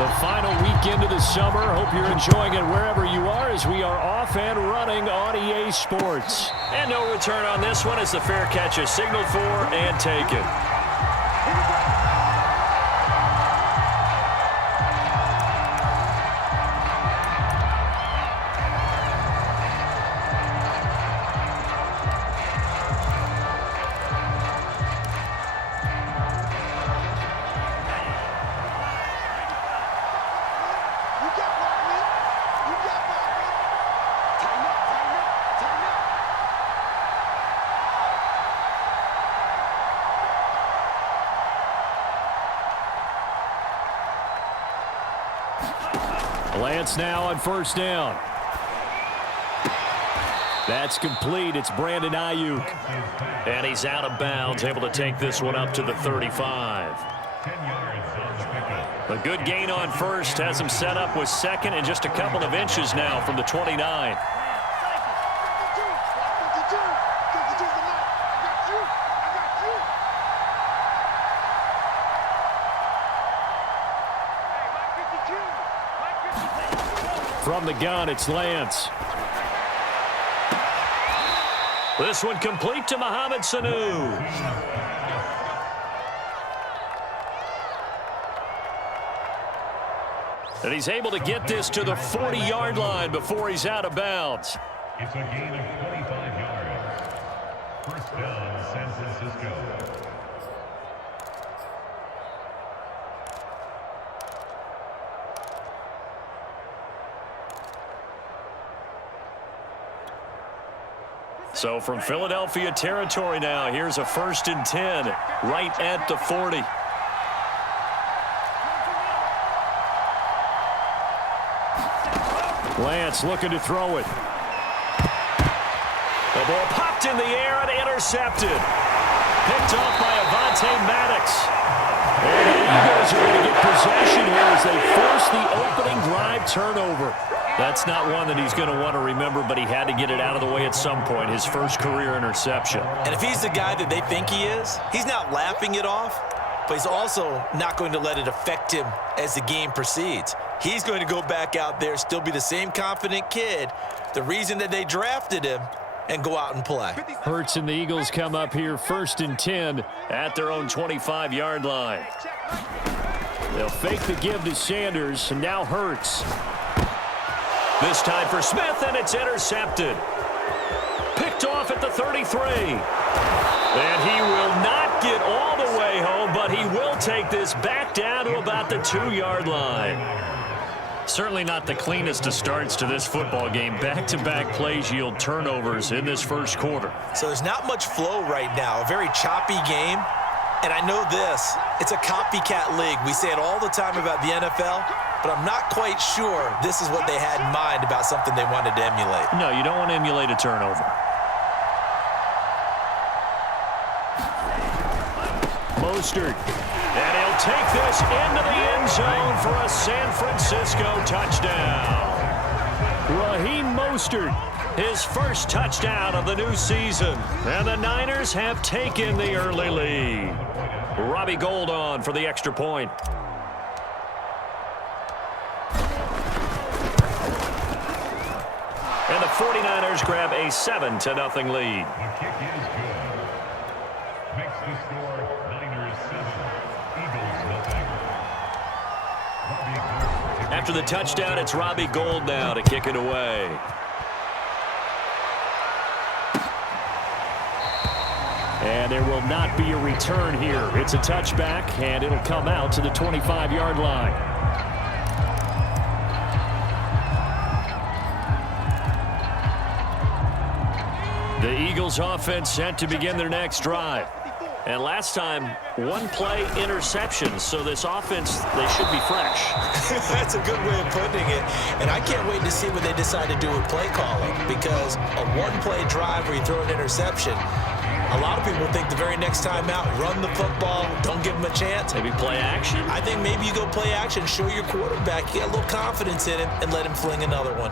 The final weekend of the summer. Hope you're enjoying it wherever you are as we are off and running on EA Sports. And no return on this one as the fair catch is signaled for and taken. Lance now on first down. That's complete. It's Brandon Ayuk. And he's out of bounds, able to take this one up to the 35. A good gain on first has him set up with second and just a couple of inches now from the 29. From the gun, it's Lance. This one complete to Mohamed Sanu. And he's able to get this to the 40-yard line before he's out of bounds. It's a gain of 25 yards. First down, San Francisco. So from Philadelphia territory now, here's a 1st and 10 right at the 40. Lance looking to throw it. The ball popped in the air and intercepted. Picked off by Avonte Maddox. And the Eagles are going to get possession here as they force the opening drive turnover. That's not one that he's going to want to remember, but he had to get it out of the way at some point. His first career interception. And if he's the guy that they think he is, he's not laughing it off, but he's also not going to let it affect him as the game proceeds. He's going to go back out there, still be the same confident kid, the reason that they drafted him, and go out and play. Hurts and the Eagles come up here 1st and 10 at their own 25-yard line. They'll fake the give to Sanders, and now Hurts. This time for Smith, and it's intercepted. Picked off at the 33. And he will not get all the way home, but he will take this back down to about the 2-yard line. Certainly not the cleanest of starts to this football game. Back-to-back plays yield turnovers in this first quarter. So there's not much flow right now. A very choppy game. And I know this. It's a copycat league. We say it all the time about the NFL, but I'm not quite sure this is what they had in mind about something they wanted to emulate. No, you don't want to emulate a turnover. Mostert. And he'll take this into the end zone for a San Francisco touchdown. Raheem Mostert. His first touchdown of the new season. And the Niners have taken the early lead. Robbie Gould on for the extra point. And the 49ers grab a 7-0 lead. The kick is good. Makes the score Niners 7, Eagles 0. After the touchdown, it's Robbie Gould now to kick it away. And there will not be a return here. It's a touchback, and it'll come out to the 25-yard line. The Eagles offense set to begin their next drive. And last time, one play interception. So this offense, they should be fresh. That's a good way of putting it. And I can't wait to see what they decide to do with play calling, because a one-play drive where you throw an interception, a lot of people think the very next time out, run the football, don't give them a chance. Maybe play action? I think maybe you go play action, show your quarterback you got a little confidence in him, and let him fling another one.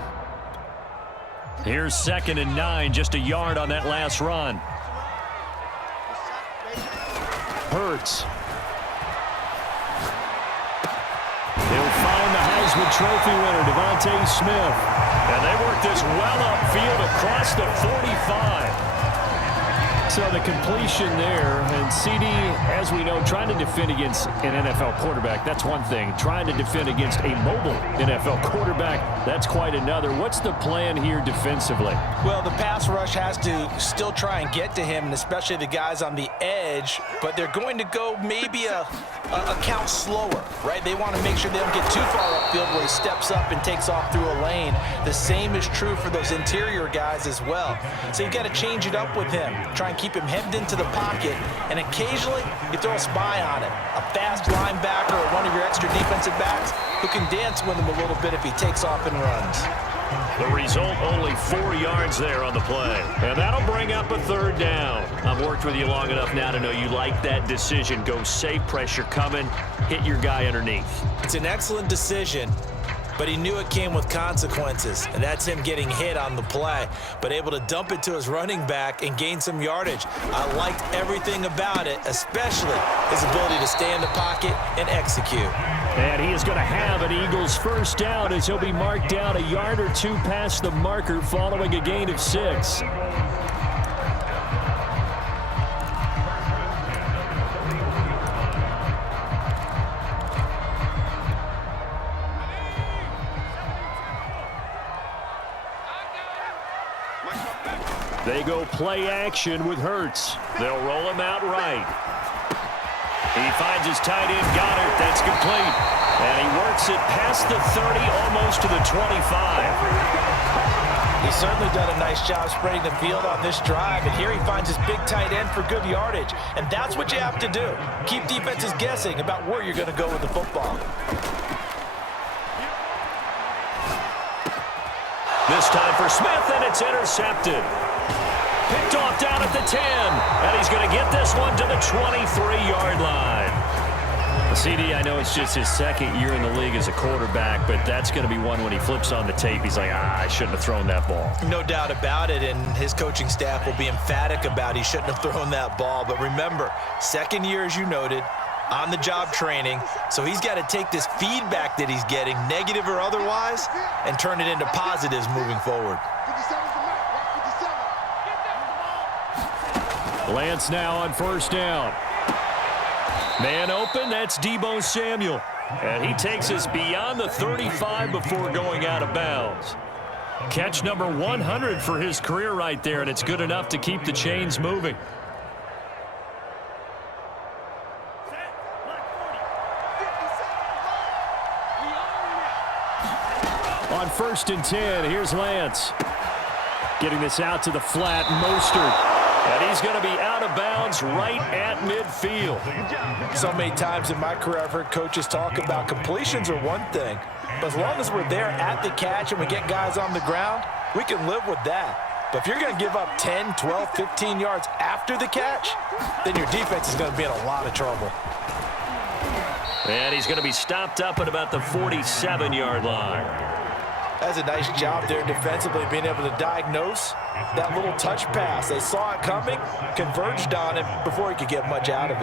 Here's 2nd and 9, just a yard on that last run. Hurts. He'll fire League trophy winner, Devontae Smith. And they work this well upfield across the 45. So the completion there, and CD, as we know, trying to defend against an NFL quarterback, that's one thing. Trying to defend against a mobile NFL quarterback, that's quite another. What's the plan here defensively? Well, the pass rush has to still try and get to him, and especially the guys on the edge, but they're going to go maybe a count slower, right? They want to make sure they don't get too far upfield where he steps up and takes off through a lane. The same is true for those interior guys as well. So you've got to change it up with him. Try and keep him hemmed into the pocket, and occasionally you throw a spy on him. A fast linebacker or one of your extra defensive backs who can dance with him a little bit if he takes off and runs. The result, only 4 yards there on the play. And that'll bring up a third down. I've worked with you long enough now to know you like that decision. Go safe, pressure coming, hit your guy underneath. It's an excellent decision, but he knew it came with consequences, and that's him getting hit on the play, but able to dump it to his running back and gain some yardage. I liked everything about it, especially his ability to stay in the pocket and execute. And he is going to have an Eagles first down as he'll be marked down a yard or two past the marker following a gain of 6. They go play action with Hurts. They'll roll him out right. He finds his tight end, Goddard. That's complete. And he works it past the 30, almost to the 25. He's certainly done a nice job spreading the field on this drive, and here he finds his big tight end for good yardage. And that's what you have to do. Keep defenses guessing about where you're going to go with the football. This time for Smith, and it's intercepted. Picked off down at the 10, and he's going to get this one to the 23-yard line. CD, I know it's just his second year in the league as a quarterback, but that's going to be one when he flips on the tape. He's like, I shouldn't have thrown that ball. No doubt about it, and his coaching staff will be emphatic about he shouldn't have thrown that ball. But remember, second year, as you noted, on-the-job training, so he's got to take this feedback that he's getting, negative or otherwise, and turn it into positives moving forward. Lance now on first down. Man open, that's Deebo Samuel. And he takes us beyond the 35 before going out of bounds. Catch number 100 for his career right there, and it's good enough to keep the chains moving. On first and 10, here's Lance. Getting this out to the flat, Mostert. And he's going to be out of bounds right at midfield. So many times in my career I've heard coaches talk about completions are one thing, but as long as we're there at the catch and we get guys on the ground, we can live with that. But if you're going to give up 10, 12, 15 yards after the catch, then your defense is going to be in a lot of trouble. And he's going to be stopped up at about the 47-yard line. That's a nice job there defensively, being able to diagnose that little touch pass. They saw it coming, converged on it before he could get much out of it.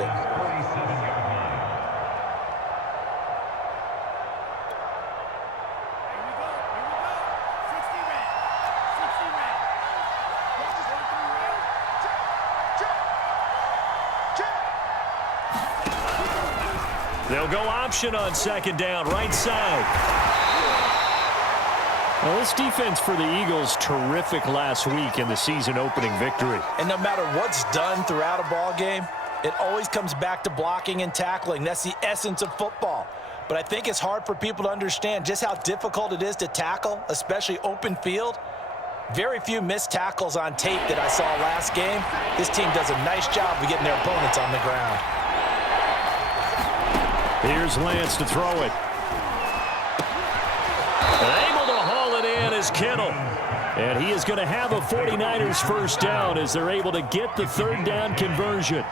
They'll go option on second down, right side. Well, this defense for the Eagles, terrific last week in the season-opening victory. And no matter what's done throughout a ball game, it always comes back to blocking and tackling. That's the essence of football. But I think it's hard for people to understand just how difficult it is to tackle, especially open field. Very few missed tackles on tape that I saw last game. This team does a nice job of getting their opponents on the ground. Here's Lance to throw it. Able to haul it in is Kittle. And he is going to have a 49ers first down as they're able to get the third down conversion.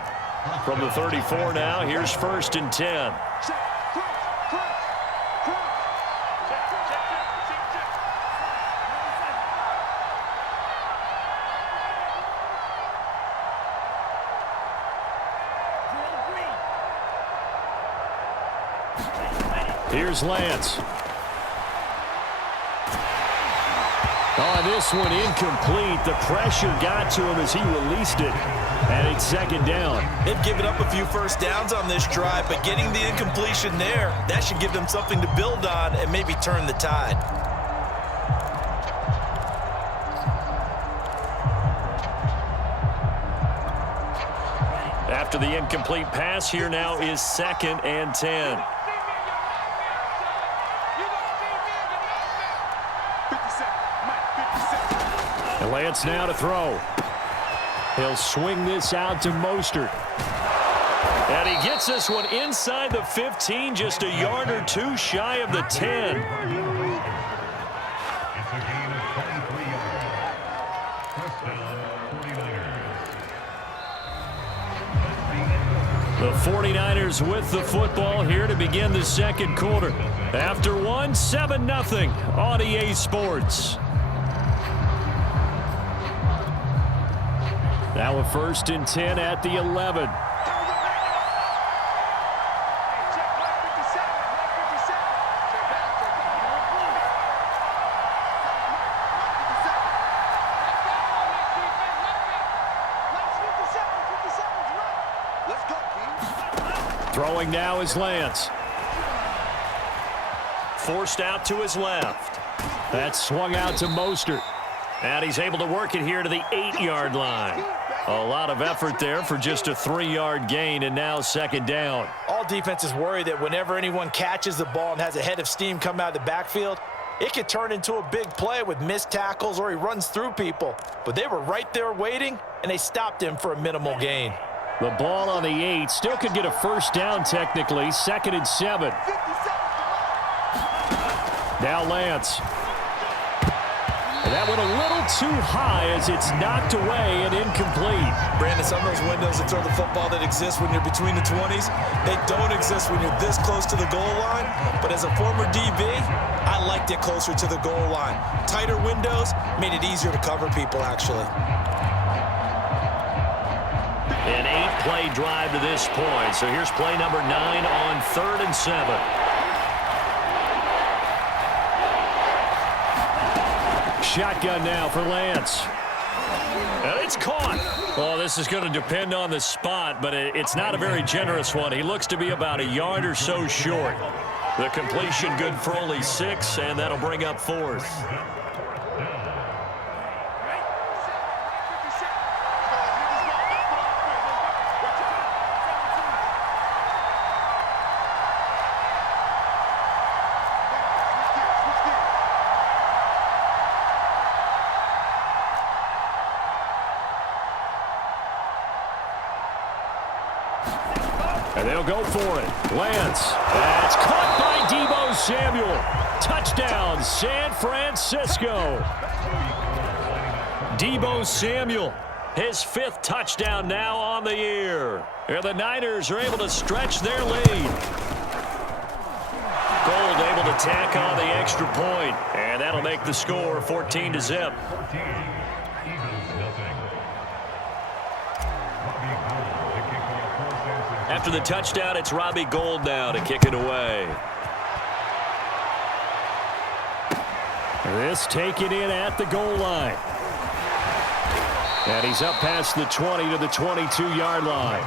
From the 34 now, here's first and 10. Here's Lance. Oh, this one incomplete. The pressure got to him as he released it. And it's second down. They've given up a few first downs on this drive, but getting the incompletion there, that should give them something to build on and maybe turn the tide. After the incomplete pass, here now is 2nd and 10. And Lance now to throw. He'll swing this out to Mostert. And he gets this one inside the 15, just a yard or two shy of the 10. It's a gain of 23 yards. First down, 49ers. The 49ers with the football here to begin the second quarter. After one, 7-0 on EA Sports. Now a 1st and 10 at the 11. Throwing now is Lance. Forced out to his left. That's swung out to Mostert. And he's able to work it here to the 8-yard line. A lot of effort there for just a 3-yard gain, and now second down. All defenses worry that whenever anyone catches the ball and has a head of steam come out of the backfield, it could turn into a big play with missed tackles or he runs through people. But they were right there waiting, and they stopped him for a minimal gain. The ball on the 8 still could get a first down technically. 2nd and 7. Now Lance. And that went a little too high as it's knocked away and incomplete. Brandon, some of those windows that throw the football that exist when you're between the 20s, they don't exist when you're this close to the goal line. But as a former DB, I liked it closer to the goal line. Tighter windows made it easier to cover people, actually. An 8-play drive to this point. So here's play number 9 on 3rd and 7. Shotgun now for Lance. And it's caught. Well, this is going to depend on the spot, but it's not a very generous one. He looks to be about a yard or so short. The completion good for only 6, and that'll bring up 4th. And they'll go for it. Lance. That's caught by Deebo Samuel. Touchdown, San Francisco. Deebo Samuel, his 5th touchdown now on the year. And the Niners are able to stretch their lead. Gold able to tack on the extra point, and that'll make the score 14-0. After the touchdown, it's Robbie Gould now to kick it away. This taken in at the goal line. And he's up past the 20 to the 22-yard line.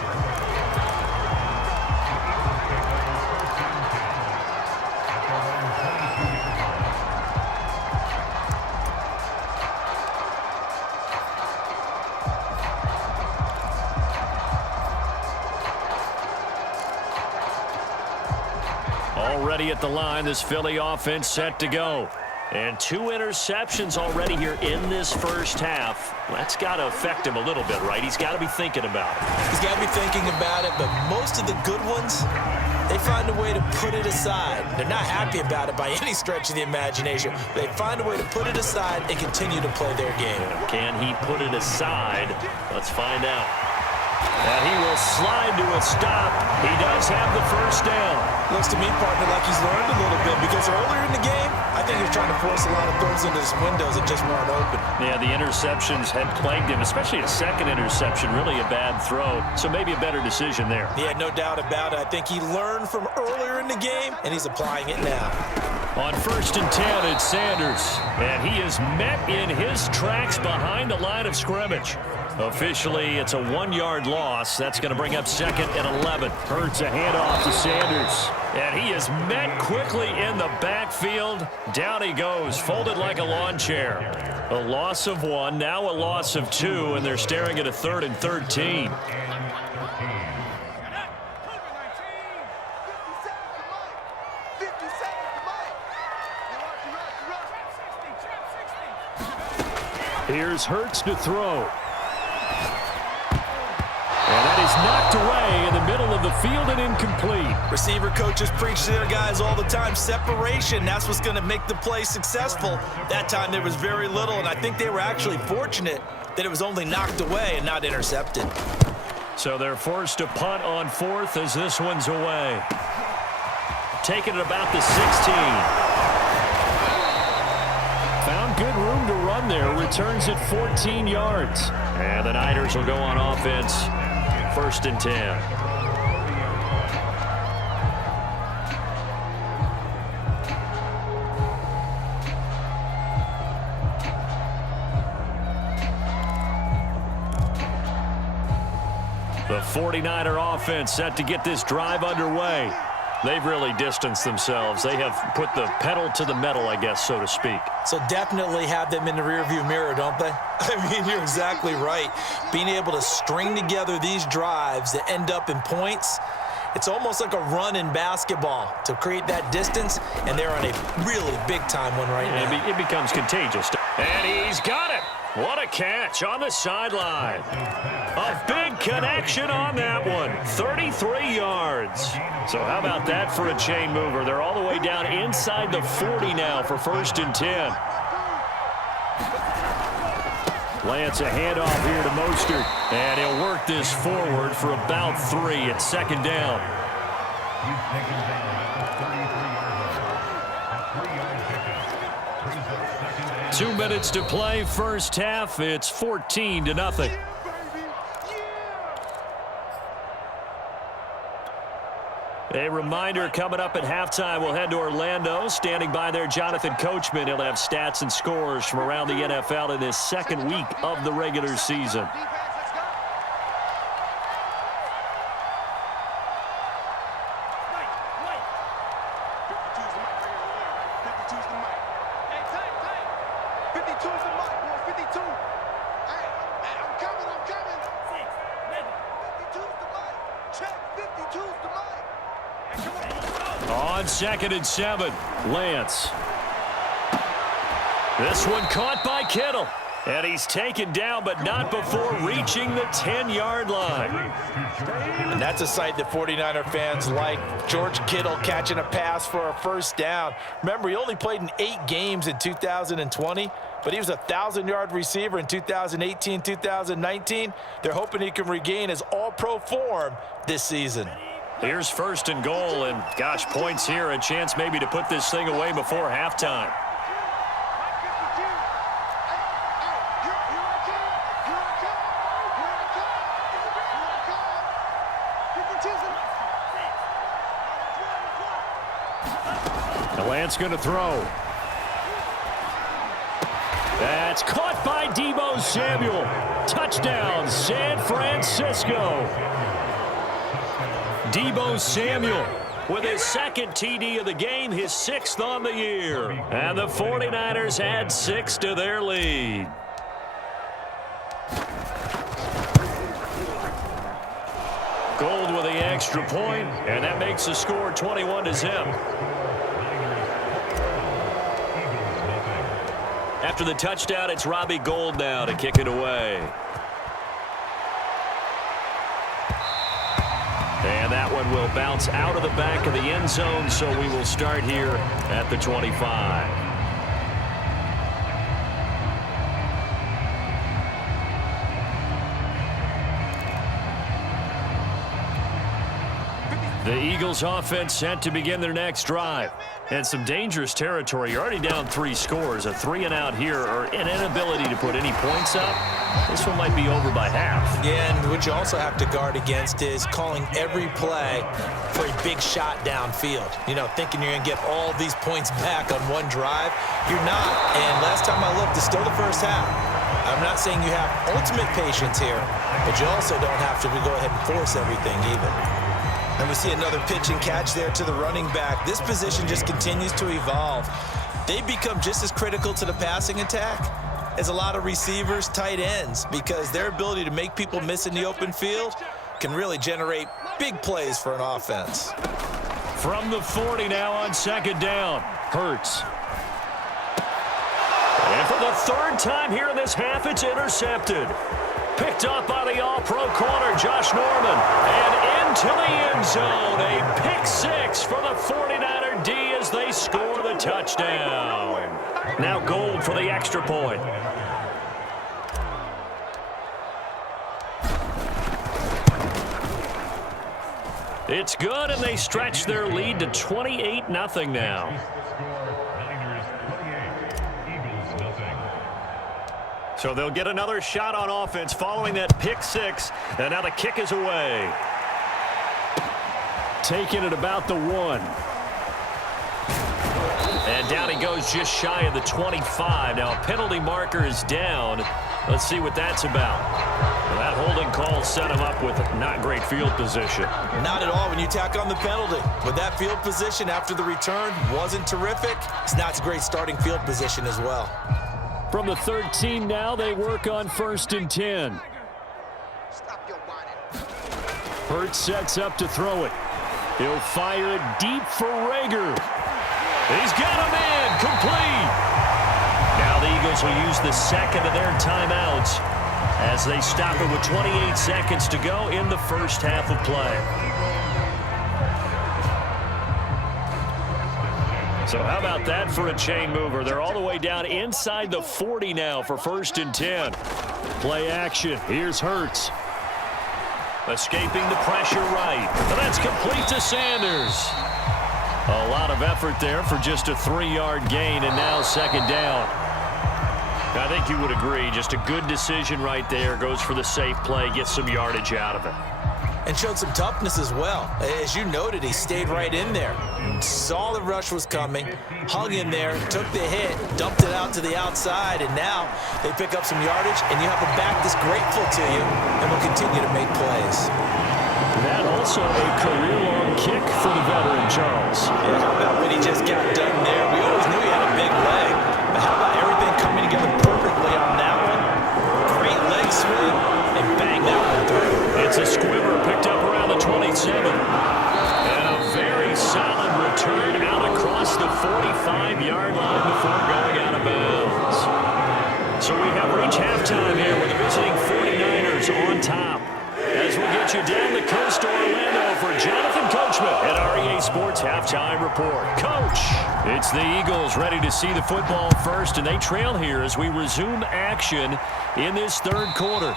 Already at the line, this Philly offense set to go. And 2 interceptions already here in this first half. That's got to affect him a little bit, right? He's got to be thinking about it. He's got to be thinking about it, but most of the good ones, they find a way to put it aside. They're not happy about it by any stretch of the imagination. They find a way to put it aside and continue to play their game. Can he put it aside? Let's find out. And he will slide to a stop. He does have the first down. Looks looks to me, partner, like he's learned a little bit because earlier in the game, I think he was trying to force a lot of throws into his windows that just weren't open. Yeah, the interceptions had plagued him, especially a second interception, really a bad throw. So maybe a better decision there. Yeah, no doubt about it. I think he learned from earlier in the game, and he's applying it now. On 1st and 10, it's Sanders, and he is met in his tracks behind the line of scrimmage. Officially, it's a 1-yard loss. That's going to bring up 2nd and 11. Hurts a handoff to Sanders, and he is met quickly in the backfield. Down he goes, folded like a lawn chair. A loss of 1, now a loss of 2, and they're staring at a 3rd and 13. Here's Hurts to throw. And that is knocked away in the middle of the field and incomplete. Receiver coaches preach to their guys all the time. Separation, that's what's going to make the play successful. That time there was very little, and I think they were actually fortunate that it was only knocked away and not intercepted. So they're forced to punt on 4th as this one's away. Taking it about the 16. Found good room to run there. Returns at 14 yards. And the Niners will go on offense. 1st and 10. The 49er offense set to get this drive underway. They've really distanced themselves. They have put the pedal to the metal, I guess, so to speak. So definitely have them in the rearview mirror, don't they? I mean, you're exactly right. Being able to string together these drives that end up in points, it's almost like a run in basketball to create that distance, and they're on a really big-time one right now. It becomes contagious. And he's got it. What a catch on the sideline. A big connection on that one. 33 yards. So how about that for a chain mover? They're all the way down inside the 40 now for 1st and 10. Lance, a handoff here to Mostert. And he'll work this forward for about 3 at 2nd down. He's taken down at the 33-yard line. 3-yard pickup. 2 minutes to play, first half. It's 14-0. A reminder coming up at halftime, we'll head to Orlando. Standing by there, Jonathan Coachman. He'll have stats and scores from around the NFL in his 2nd week of the regular season. On 2nd and 7, Lance. This one caught by Kittle. And he's taken down, but not before reaching the 10-yard line. And that's a sight that 49er fans like. George Kittle catching a pass for a 1st down. Remember, he only played in 8 games in 2020, but he was a 1,000-yard receiver in 2018, 2019. They're hoping he can regain his all-pro form this season. Here's 1st and goal, and gosh, points here, a chance maybe to put this thing away before halftime. Lance going to throw. That's caught by Deebo Samuel. Touchdown, San Francisco. Deebo Samuel with his 2nd TD of the game, his 6th on the year. And the 49ers add 6 to their lead. Gold with the extra point, and that makes the score 21-0. After the touchdown, it's Robbie Gould now to kick it away. And that one will bounce out of the back of the end zone, so we will start here at the 25. The Eagles offense set to begin their next drive. And some dangerous territory. You're already down 3 scores. A 3-and-out here or an inability to put any points up. This one might be over by half. Yeah, and what you also have to guard against is calling every play for a big shot downfield. You know, thinking you're going to get all these points back on one drive. You're not. And last time I looked, it's still the first half. I'm not saying you have ultimate patience here, but you also don't have to go ahead and force everything either. And we see another pitch and catch there to the running back. This position just continues to evolve. They become just as critical to the passing attack as a lot of receivers, tight ends, because their ability to make people miss in the open field can really generate big plays for an offense. From the 40 now on 2nd down. Hurts. And for the 3rd time here in this half, it's intercepted. Picked up by the all-pro corner, Josh Norman. And into the end zone. A pick 6 for the 49er D as they score the touchdown. Now Gold for the extra point. It's good, and they stretch their lead to 28-0 now. So they'll get another shot on offense following that pick 6, and now the kick is away. Taking it about the 1. And down he goes just shy of the 25. Now a penalty marker is down. Let's see what that's about. Well, that holding call set him up with not great field position. Not at all when you tack on the penalty. With that field position after the return wasn't terrific, it's not a great starting field position as well. From the 13 now, they work on 1st and 10. Hurts sets up to throw it. He'll fire it deep for Rager. He's got him in, complete. Now the Eagles will use the 2nd of their timeouts as they stop it with 28 seconds to go in the first half of play. So how about that for a chain mover? They're all the way down inside the 40 now for 1st and 10. Play action. Here's Hurts. Escaping the pressure right. And that's complete to Sanders. A lot of effort there for just a 3-yard gain, and now 2nd down. I think you would agree, just a good decision right there. Goes for the safe play, gets some yardage out of it. And showed some toughness as well. As you noted, he stayed right in there. Saw the rush was coming, hung in there, took the hit, dumped it out to the outside, and now they pick up some yardage, and you have a back that's grateful to you and will continue to make plays. That also a career-long kick for the veteran, Charles. Yeah, how about when he just got done there? We always knew he had a big leg, but how about everything coming together perfectly on that one? Great leg swing, and bang that one through. It's a squibber picked up around the 27. And a very solid return out across the 45-yard line before going out of bounds. So we have reached halftime here with the visiting 49ers on top. As we get you down the coast to Orlando for Jonathan Coachman at REA Sports Halftime Report. Coach, it's the Eagles ready to see the football first, and they trail here as we resume action in this 3rd quarter.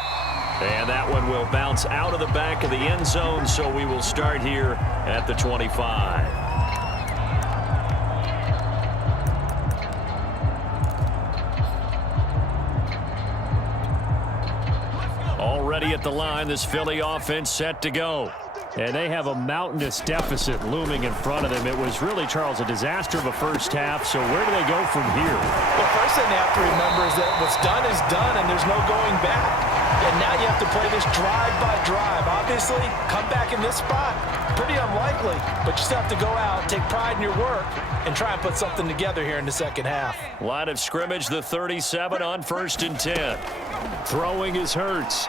And that one will bounce out of the back of the end zone, so we will start here at the 25. Already at the line, this Philly offense set to go. And they have a mountainous deficit looming in front of them. It was really, Charles, a disaster of a first half. So where do they go from here? Well, first thing they have to remember is that what's done is done, and there's no going back. And now you have to play this drive by drive. Obviously, come back in this spot, pretty unlikely. But you still have to go out, take pride in your work, and try and put something together here in the 2nd half. Line of scrimmage, the 37 on 1st and 10. Throwing is Hurts.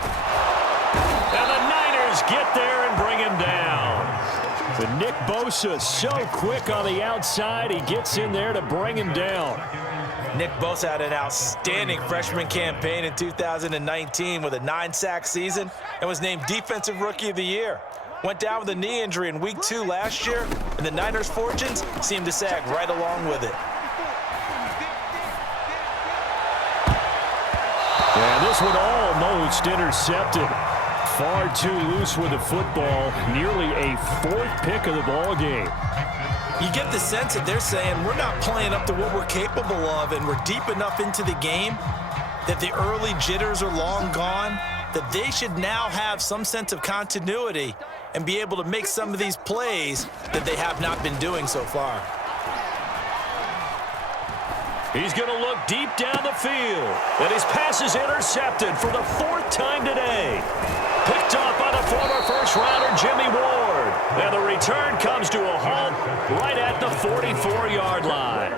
And the Niners get there and bring him down. But Nick Bosa so quick on the outside, he gets in there to bring him down. Nick Bosa had an outstanding freshman campaign in 2019 with a 9-sack season and was named Defensive Rookie of the Year. Went down with a knee injury in Week 2 last year, and the Niners' fortunes seemed to sag right along with it. And this one almost intercepted. Far too loose with the football. Nearly a 4th pick of the ball game. You get the sense that they're saying we're not playing up to what we're capable of, and we're deep enough into the game that the early jitters are long gone, that they should now have some sense of continuity and be able to make some of these plays that they have not been doing so far. He's going to look deep down the field. And his pass is intercepted for the 4th time today. Picked off by the former first-rounder Jimmy Ward. And the return comes to a halt right at the 44-yard line.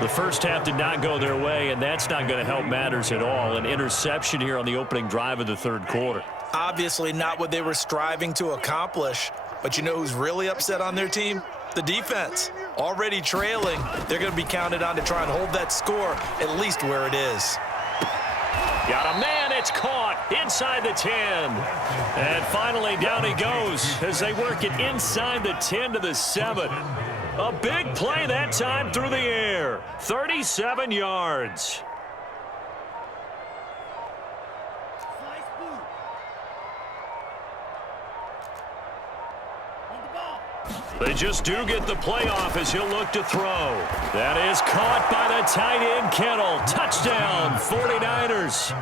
The first half did not go their way, and that's not going to help matters at all. An interception here on the opening drive of the 3rd quarter. Obviously not what they were striving to accomplish. But you know who's really upset on their team? The defense. Already trailing, they're going to be counted on to try and hold that score at least where it is. Got a man, it's caught inside the 10. And finally down he goes as they work it inside the 10 to the 7. A big play that time through the air. 37 yards. They just do get the play off as he'll look to throw. That is caught by the tight end, Kittle. Touchdown, 49ers.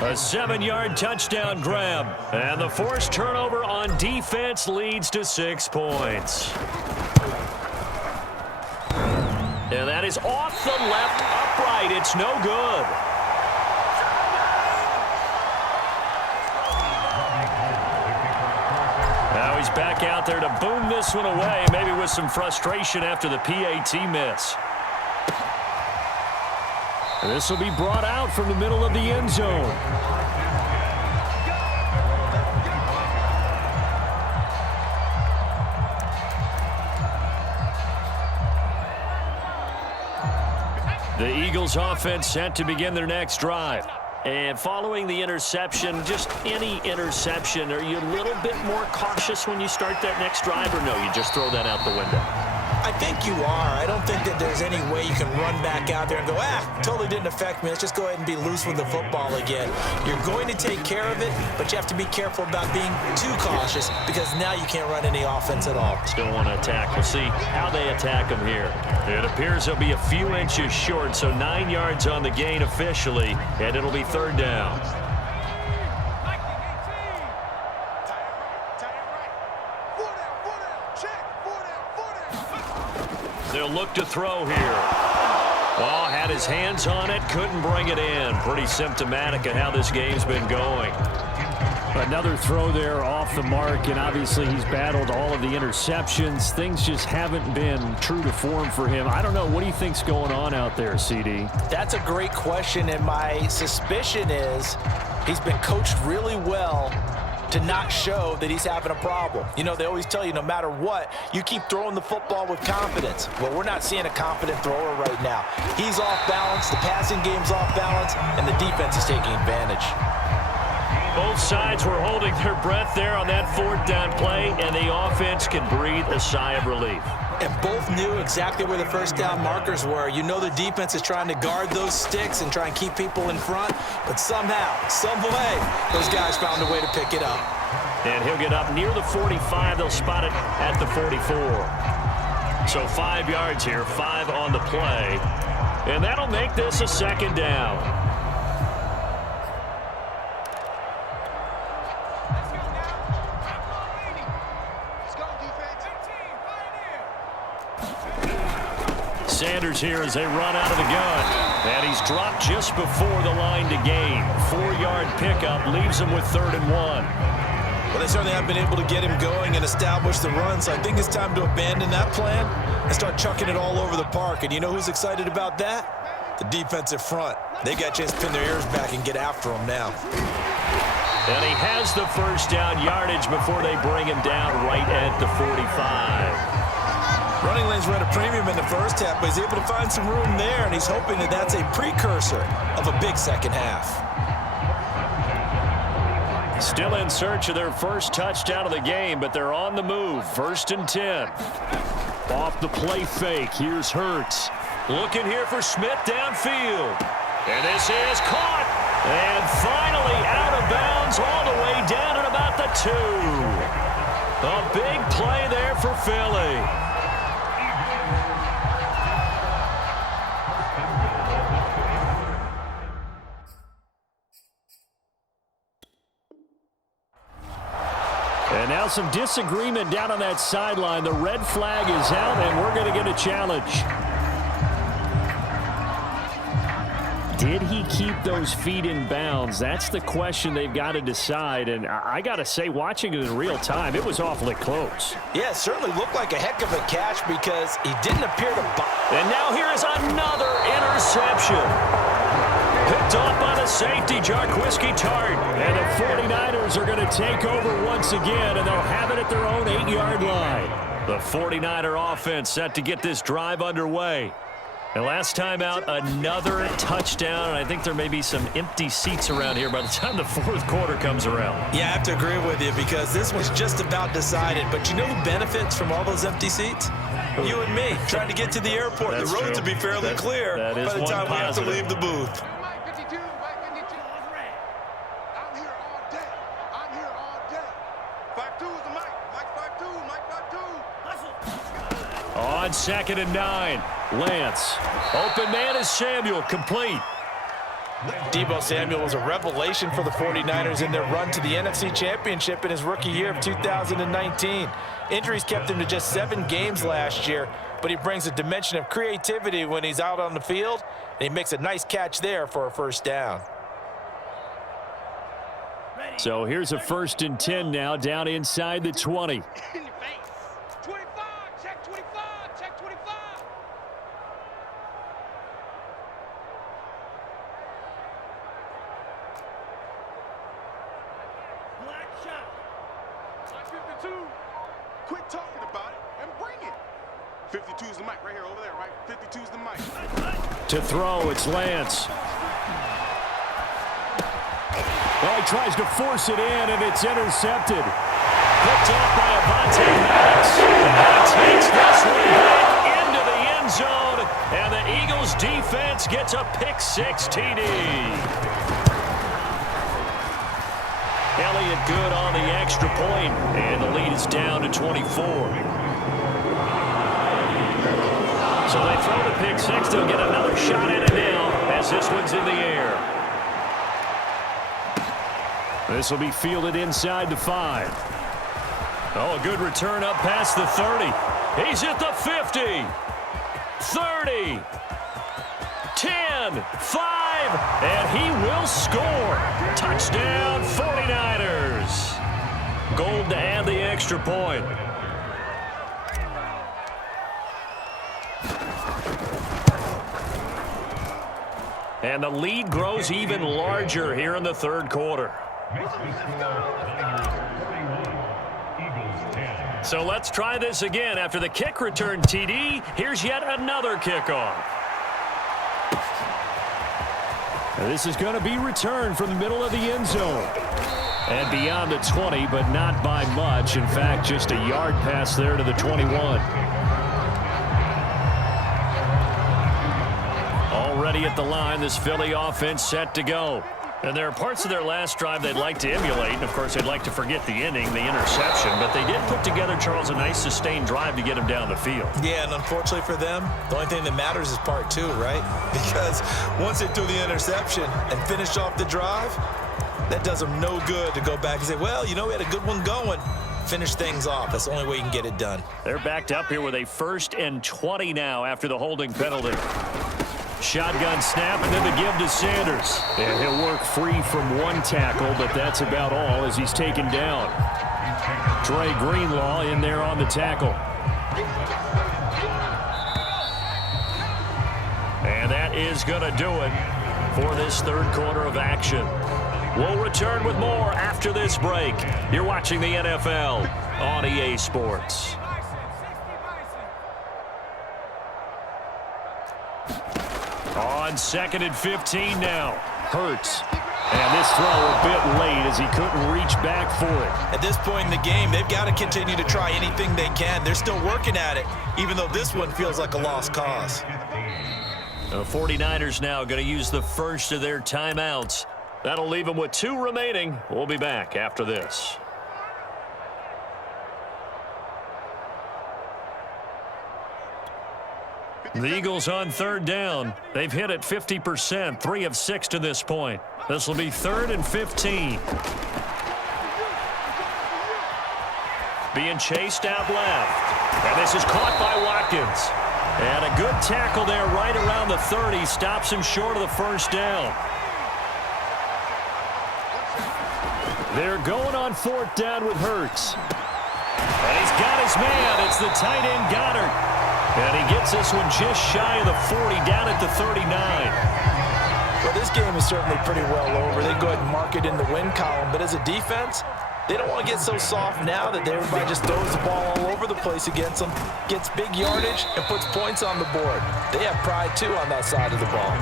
A 7-yard touchdown grab. And the forced turnover on defense leads to 6 points. And that is off the left upright. It's no good. Now he's back out there to boom this one away, maybe with some frustration after the PAT miss. This will be brought out from the middle of the end zone. The Eagles offense set to begin their next drive. And following the interception, just any interception, are you a little bit more cautious when you start that next drive, or no, you just throw that out the window? I think you are. I don't think that there's any way you can run back out there and go, totally didn't affect me. Let's just go ahead and be loose with the football again. You're going to take care of it, but you have to be careful about being too cautious because now you can't run any offense at all. Still want to attack. We'll see how they attack them here. It appears they'll be a few inches short, so 9 yards on the gain officially, and it'll be 3rd down. They'll look to throw here. Oh, had his hands on it, couldn't bring it in. Pretty symptomatic of how this game's been going. Another throw there off the mark, and obviously he's battled all of the interceptions. Things just haven't been true to form for him. I don't know. What do you think's going on out there, CD? That's a great question, and my suspicion is he's been coached really well to not show that he's having a problem. You know, they always tell you no matter what, you keep throwing the football with confidence. Well, we're not seeing a confident thrower right now. He's off balance, the passing game's off balance, and the defense is taking advantage. Both sides were holding their breath there on that 4th down play, and the offense can breathe a sigh of relief. And both knew exactly where the first down markers were. You know the defense is trying to guard those sticks and try and keep people in front, but somehow, some way, those guys found a way to pick it up. And he'll get up near the 45. They'll spot it at the 44. So 5 yards here, 5 on the play. And that'll make this a 2nd down. Sanders here as they run out of the gun. And he's dropped just before the line to gain. 4-yard pickup leaves him with 3rd and 1. Well, they certainly have been able to get him going and establish the run, so I think it's time to abandon that plan and start chucking it all over the park. And you know who's excited about that? The defensive front. They got a chance to pin their ears back and get after him now. And he has the first down yardage before they bring him down right at the 45. Running lanes were at a premium in the first half, but he's able to find some room there, and he's hoping that that's a precursor of a big second half. Still in search of their first touchdown of the game, but they're on the move. 1st and 10. Off the play fake. Here's Hurts. Looking here for Smith downfield. And this is caught. And finally out of of bounds all the way down at about the 2. A big play there for Philly. And now some disagreement down on that sideline. The red flag is out, and we're going to get a challenge. Did he keep those feet in bounds? That's the question they've got to decide. And I got to say, watching it in real time, it was awfully close. Yeah, it certainly looked like a heck of a catch because he didn't appear to And now here is another interception. Picked off by the safety, Jarquiski Tart. And the 49ers are going to take over once again, and they'll have it at their own 8-yard line. The 49er offense set to get this drive underway. And last time out, another touchdown, and I think there may be some empty seats around here by the time the fourth quarter comes around. Yeah, I have to agree with you because this one's just about decided. But you know who benefits from all those empty seats? You and me, trying to get to the airport. That's the road true. to be fairly clear that is by the time we have to leave the booth. Mike 52, Mike 52. I'm here all day. I'm here all day. 5-2 is the Mike. Mike 5-2, Mike 5-2. On 2nd and 9, Lance. Open man is Samuel, complete. Deebo Samuel was a revelation for the 49ers in their run to the NFC Championship in his rookie year of 2019. Injuries kept him to just 7 games last year, but he brings a dimension of creativity when he's out on the field, and he makes a nice catch there for a first down. So here's a 1st and 10 now, down inside the 20. In your face. 25, check 25, check 25. Black shot. Mike 52. Quit talking about it and bring it. 52 is the mic right here over there, right? 52 is the mic. To throw, it's Lance. Well, he tries to force it in, and it's intercepted. Picked off by Avonte Maddox. He takes this one back into the end zone, and the Eagles defense gets a pick-6 TD. Elliott good on the extra point, and the lead is down to 24. So they throw the pick-6. They'll get another shot at it now as this one's in the air. This will be fielded inside the 5. Oh, a good return up past the 30. He's at the 50. 30. 10. 5. And he will score. Touchdown, 49ers. Gold to add the extra point. And the lead grows even larger here in the third quarter. Makes the score Niners 41, Eagles 10. So let's try this again. After the kick return TD, here's yet another kickoff. Now this is going to be returned from the middle of the end zone. And beyond the 20, but not by much. In fact, just a yard pass there to the 21. Already at the line, this Philly offense set to go. And there are parts of their last drive they'd like to emulate. And, of course, they'd like to forget the inning, the interception. But they did put together, Charles, a nice sustained drive to get him down the field. Yeah, and unfortunately for them, the only thing that matters is part 2, right? Because once they threw the interception and finished off the drive, that does them no good to go back and say, well, you know, we had a good one going. Finish things off. That's the only way you can get it done. They're backed up here with a 1st and 20 now after the holding penalty. Shotgun snap, and then the give to Sanders. And he'll work free from one tackle, but that's about all as he's taken down. Dre Greenlaw in there on the tackle. And that is going to do it for this third quarter of action. We'll return with more after this break. You're watching the NFL on EA Sports. On 2nd and 15 now. Hurts. And this throw a bit late as he couldn't reach back for it. At this point in the game, they've got to continue to try anything they can. They're still working at it, even though this one feels like a lost cause. The 49ers now going to use the first of their timeouts. That'll leave them with 2 remaining. We'll be back after this. The Eagles on 3rd down. They've hit it 50%, 3 of 6 to this point. This will be 3rd and 15. Being chased out left. And this is caught by Watkins. And a good tackle there right around the 30. Stops him short of the 1st down. They're going on 4th down with Hurts. And he's got his man. It's the tight end Goddard. And he gets this one just shy of the 40, down at the 39. Well, this game is certainly pretty well over. They go ahead and mark it in the win column. But as a defense, they don't want to get so soft now that everybody just throws the ball all over the place against them, gets big yardage, and puts points on the board. They have pride, too, on that side of the ball.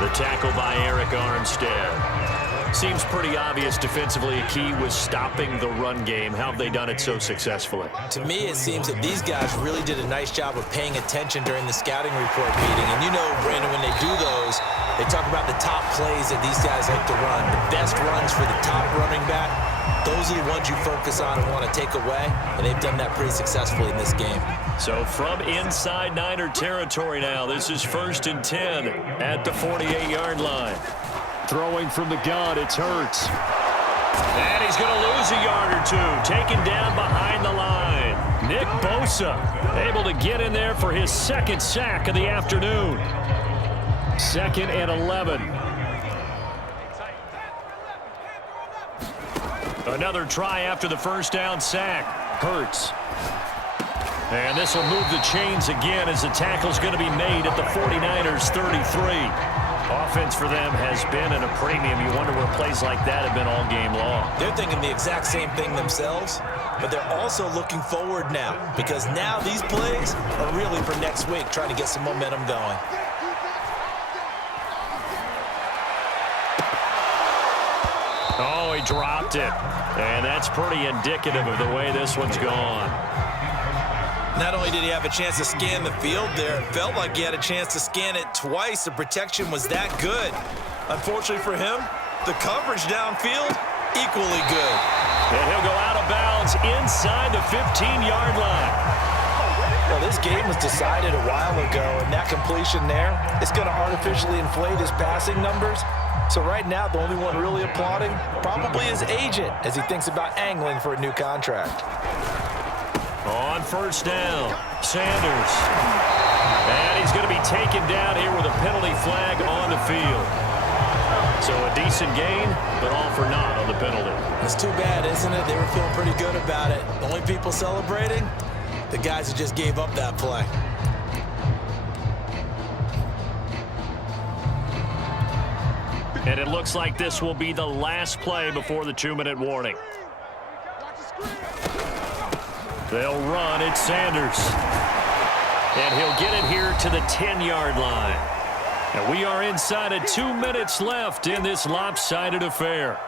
The tackle by Eric Armstead. Seems pretty obvious defensively a key was stopping the run game. How have they done it so successfully? To me, it seems that these guys really did a nice job of paying attention during the scouting report meeting. And you know, Brandon, when they do those, they talk about the top plays that these guys like to run. The best runs for the top running back, those are the ones you focus on and want to take away. And they've done that pretty successfully in this game. So from inside Niner territory now, this is 1st and 10 at the 48-yard line. Throwing from the gun, it's Hurts. And he's going to lose a yard or 2. Taken down behind the line. Nick Bosa able to get in there for his 2nd sack of the afternoon. 2nd and 11. Another try after the 1st down sack. Hurts. And this will move the chains again as the tackle's going to be made at the 49ers 33. Offense for them has been at a premium. You wonder where plays like that have been all game long. They're thinking the exact same thing themselves, but they're also looking forward now because now these plays are really for next week, trying to get some momentum going. Oh, he dropped it. And that's pretty indicative of the way this one's gone. Not only did he have a chance to scan the field there, it felt like he had a chance to scan it twice. The protection was that good. Unfortunately for him, the coverage downfield, equally good. And he'll go out of bounds inside the 15-yard line. Well, this game was decided a while ago, and that completion there is going to artificially inflate his passing numbers. So right now, the only one really applauding probably his agent as he thinks about angling for a new contract. On 1st down, Sanders. And he's going to be taken down here with a penalty flag on the field. So a decent gain, but all for naught on the penalty. It's too bad, isn't it? They were feeling pretty good about it. The only people celebrating, the guys who just gave up that play. And it looks like this will be the last play before the 2-minute warning. They'll run. It's Sanders. And he'll get it here to the 10-yard line. And we are inside of 2 minutes left in this lopsided affair.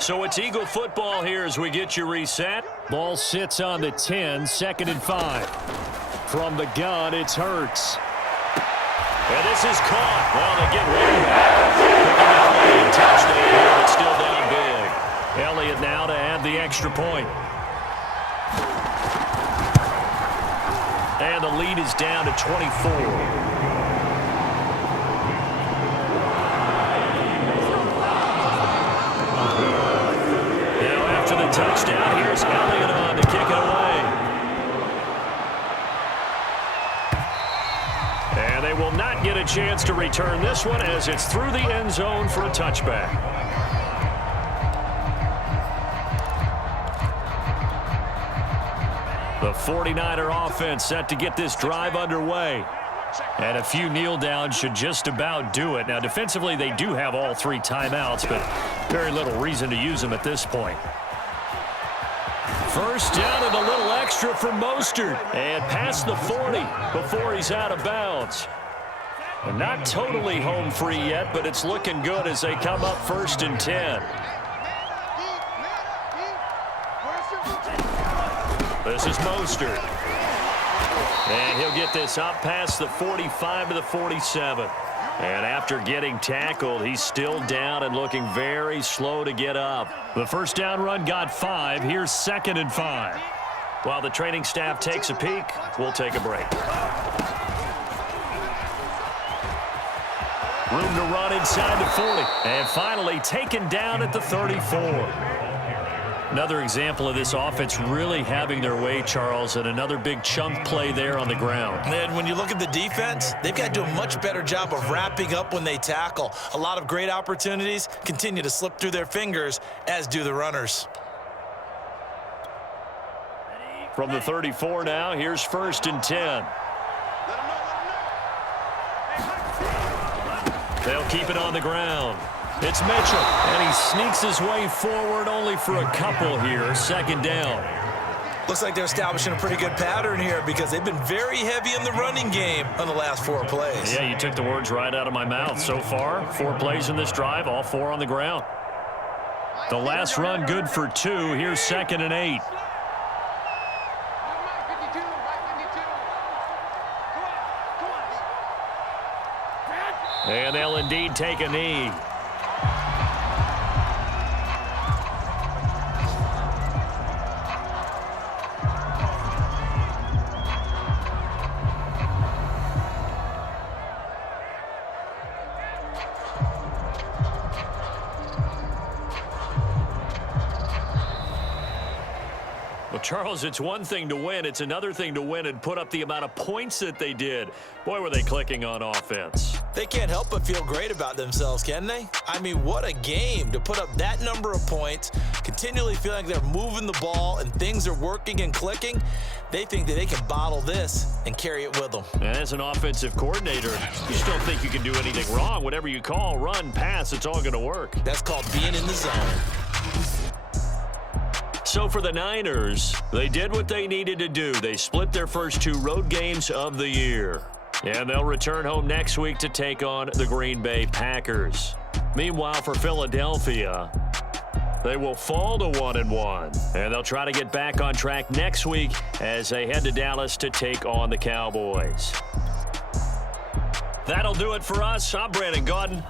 So it's Eagle football here as we get you reset. Ball sits on the 10, 2nd and 5. From the gun, it's Hurts. And this is caught. Well, they get way back. Touchdown here, but still down big. Elliott now to add the extra point. And the lead is down to 24. Touchdown. Here's Elliott on to kick it away. And they will not get a chance to return this one as it's through the end zone for a touchback. The 49er offense set to get this drive underway. And a few kneel downs should just about do it. Now, defensively, they do have all 3 timeouts, but very little reason to use them at this point. First down and a little extra for Mostert. And past the 40 before he's out of bounds. And not totally home free yet, but it's looking good as they come up 1st and 10. This is Mostert. And he'll get this up past the 45 to the 47. And after getting tackled, he's still down and looking very slow to get up. The first down run got 5. Here's 2nd and 5. While the training staff takes a peek, we'll take a break. Room to run inside the 40. And finally taken down at the 34. Another example of this offense really having their way, Charles, and another big chunk play there on the ground. And when you look at the defense, they've got to do a much better job of wrapping up when they tackle. A lot of great opportunities continue to slip through their fingers, as do the runners. From the 34 now, here's 1st and 10. They'll keep it on the ground. It's Mitchell, and he sneaks his way forward only for a couple here. 2nd down. Looks like they're establishing a pretty good pattern here because they've been very heavy in the running game on the last 4 plays. Yeah, you took the words right out of my mouth. So far, 4 plays in this drive, all 4 on the ground. The last run good for 2. Here's 2nd and 8. And they'll indeed take a knee. Well, Charles, it's one thing to win. It's another thing to win and put up the amount of points that they did. Boy, were they clicking on offense. They can't help but feel great about themselves, can they? I mean, what a game to put up that number of points, continually feeling like they're moving the ball and things are working and clicking. They think that they can bottle this and carry it with them. And as an offensive coordinator, you just don't think you can do anything wrong. Whatever you call, run, pass, it's all going to work. That's called being in the zone. So for the Niners, they did what they needed to do. They split their first 2 road games of the year. And they'll return home next week to take on the Green Bay Packers. Meanwhile, for Philadelphia, they will fall to 1-1. And they'll try to get back on track next week as they head to Dallas to take on the Cowboys. That'll do it for us. I'm Brandon Gaudin.